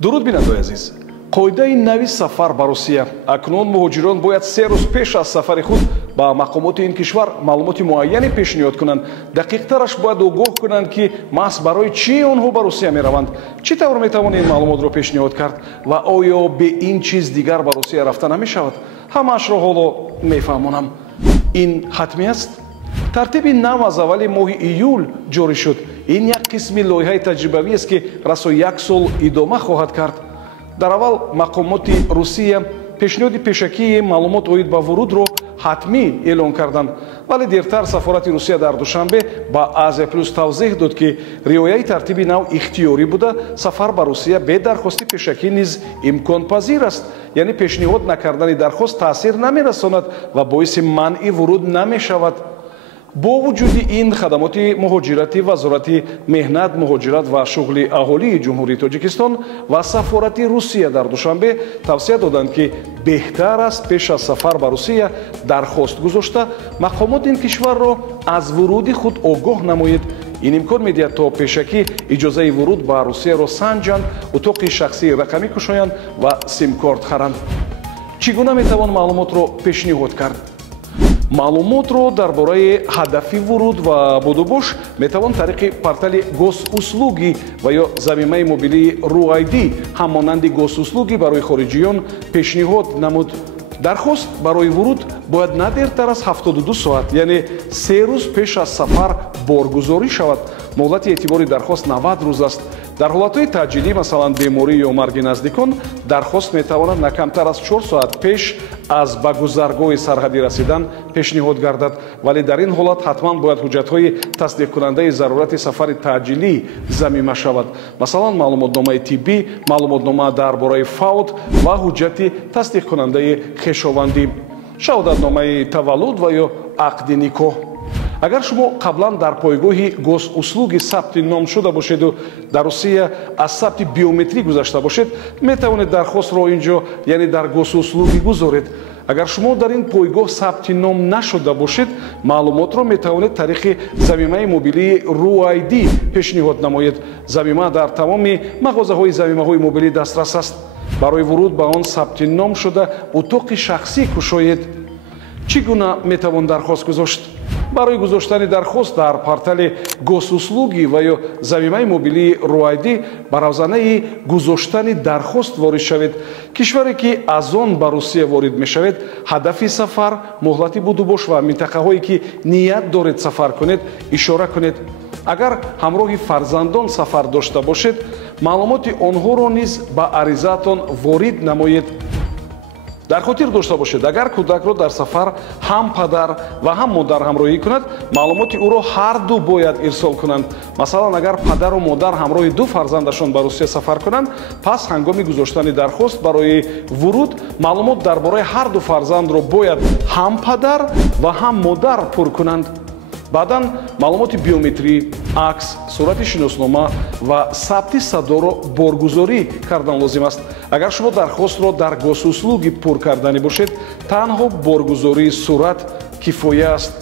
дуруд бинандои азиз, қоидаи нави сафар ба Русия. Акнун муҳоҷирон бояд 3 рӯз пеш аз сафари худ ба мақомоти ин кишвар маълумоти муайяне пешниҳод кунанд. Дақиқтараш бояд огоҳ кунанд ки маҳз барои чӣ онҳо ба Русия мераванд, чӣ тавр метавон ин маълумотро пешниҳод кард ва оё бе ин чиз дигар ба Русия рафта намешавад. Ҳамаашро ҳоло мефаҳмонам. Ин ҳатмӣ аст. тартиби нав аз аввали моҳи июл ҷорӣ шуд. Ин як қисми лоиҳаи таҷрибавиест ки расо 1 сол идома хоҳад кард. дар аввал мақомоти Русия пешниҳоди пешакии маълумот оид ба вурудро ҳатмӣ эълон карданд, вале дертар сафорати Русия дар Душанбе ба Азия плюс тавзеҳ дод ки риояи тартиби нав ихтиёрӣ буда, сафар ба Русия бе дархости пешакӣ низ имконпазир аст. яъне пешниҳод накардани дархост таъсир намерасонад ва боиси манъи вуруд намешавад. бо вуҷуди ин хадамоти муҳоҷирати вазорати меҳнат, муҳоҷират ва шуғли аҳолии ҷумҳурии Тоҷикистон ва сафорати Русия дар Душанбе тавсия доданд ки беҳтар аст пеш аз сафар ба Русия дархост гузошта мақомот ин кишварро аз вуруди худ огоҳ намоед. ин имкон медиҳад то пешакӣ иҷозаи вуруд ба Русияро санҷанд, утоқи шахсии рақамӣ кушоянд ва симкорт харанд. чӣ гуна метавон маълумотро пешниҳод кард? маълумотро дар бораи ҳадафи вуруд ва будубош метавон тариқи портали госуслуги ва ё замимаи мобилии РУID ҳаммонанди госуслуги барои хориҷиён пешниҳод намуд. дархост барои вуруд бояд на дертар аз 72 соат, яъне 3 рӯз пеш аз сафар боргузорӣ шавад. муҳлати эътибори дархост 90 рӯз аст. дар ҳолатҳои таъҷилӣ, масалан беморӣ ё марги наздикон, дархост метавонад на камтар аз 4 соат пеш аз ба гузаргоҳи сарҳадӣ расидан пешниҳод гардад, вале дар ин ҳолат ҳатман бояд ҳуҷҷатҳои тасдиқкунандаи зарурати сафари таъҷилӣ замима шавад, масалан маълумотномаи тиббӣ, маълумотнома дар бораи фавт ва ҳуҷҷати тасдиқкунандаи хешовандӣ, шаҳодатномаи таваллуд ва ё ақди никоҳ. агар шумо қаблан дар пойгоҳи госуслуги сабти ном шуда бошеду дар Русия аз сабти биометрӣ гузашта бошед, метавонед дархостро инҷо, яъне дар госуслуги гузоред. агар шумо дар ин пойгоҳ сабти ном нашуда бошед, маълумотро метавонед тариқи замимаи мобилии РУID пешниҳод намоед. замима дар тамоми мағозаҳои замимаҳои мобилӣ дастрас аст. барои вуруд ба он сабти ном шуда утоқи шахсӣ кушоед. чӣ гуна метавон дархост гузошт? барои гузоштани дархост дар портали госуслуги ва ё замимаи мобилии РУID ба равзанаи гузоштани дархост ворид шавед. кишваре ки аз он ба Русия ворид мешавед, ҳадафи сафар, муҳлати будубош ва минтақаҳое ки ният доред сафар кунед ишора кунед. агар ҳамроҳи фарзандон сафар дошта бошед, маълумоти онҳоро низ ба аризаатон ворид намоед. дар хотир дошта бошед, агар кӯдакро дар сафар ҳам падар ва ҳам модар ҳамроҳӣ кунад, маълумоти ӯро ҳарду бояд ирсол кунанд. масалан агар падару модар ҳамроҳи 2 фарзандашон ба Русия сафар кунанд, пас ҳангоми гузоштани дархост барои вуруд маълумот дар бораи ҳарду фарзандро бояд ҳам падар ва ҳам модар пур кунанд. баъдан маълумоти биометрӣ, акс, сурати шиноснома ва сабти садоро боргузорӣ кардан лозим аст. агар шумо дархостро дар госуслуги пур кардани бошед, танҳо боргузории сурат кифоя аст.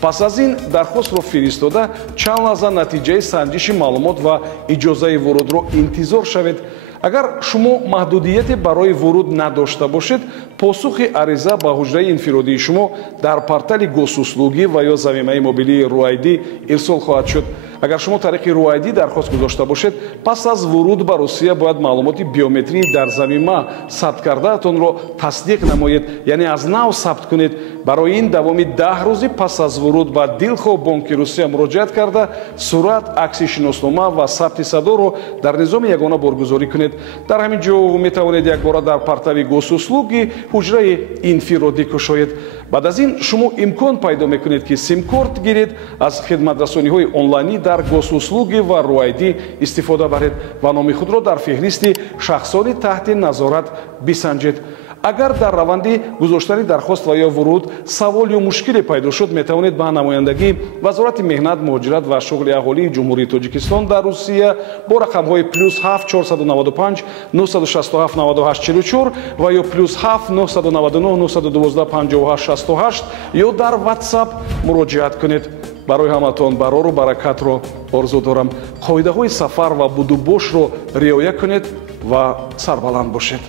пас аз ин дархостро фиристода чанд лаҳза натиҷаи санҷиши маълумот ва иҷозаи вурудро интизор шавед. агар шумо маҳдудияте барои вуруд надошта бошед, посухи ариза ба ҳуҷраи инфиродии шумо дар портали госуслуги ва ё замимаи мобилии РУID ирсол хоҳад шуд. агар шумо тариқи РУID дархост гузошта бошед, пас аз вуруд ба Русия бояд маълумоти биометрии дар замима сабт кардаатонро тасдиқ намоед, яъне аз нав сабт кунед. барои ин давоми 10 рӯзи пас аз вуруд ба Дилхоҳ бонки Русия муроҷиат карда, сурат, акси шиноснома ва сабти садоро дар низоми ягона боргузорӣ кунед. дар ҳамин ҷо метавонед якбора дар портали госуслуги ҳуҷраи инфиродӣ кушоед. баъд аз ин шумо имкон пайдо мекунед ки симкорт гиред, аз хидматрасониҳои онлайнӣ дар госуслуги ва РУID истифода баред ва номи худро дар феҳристи шахсони таҳти назорат бисанҷед. агар дар раванди гузоштани дархост ва ё вуруд савол ё мушкиле пайдо шуд, метавонед ба намояндагии вазорати меҳнат, муҳоҷират ва шуғли аҳолии ҷумҳурии Тоҷикистон дар Русия бо рақамҳои +7 495 967 98 44 ва ё +7 999 912 58 68 ё дар WhatsApp муроҷиат кунед. барои ҳаматон барору баракатро орзу дорам. қоидаҳои сафар ва будубошро риоя кунед. ва сарбаланд бошед.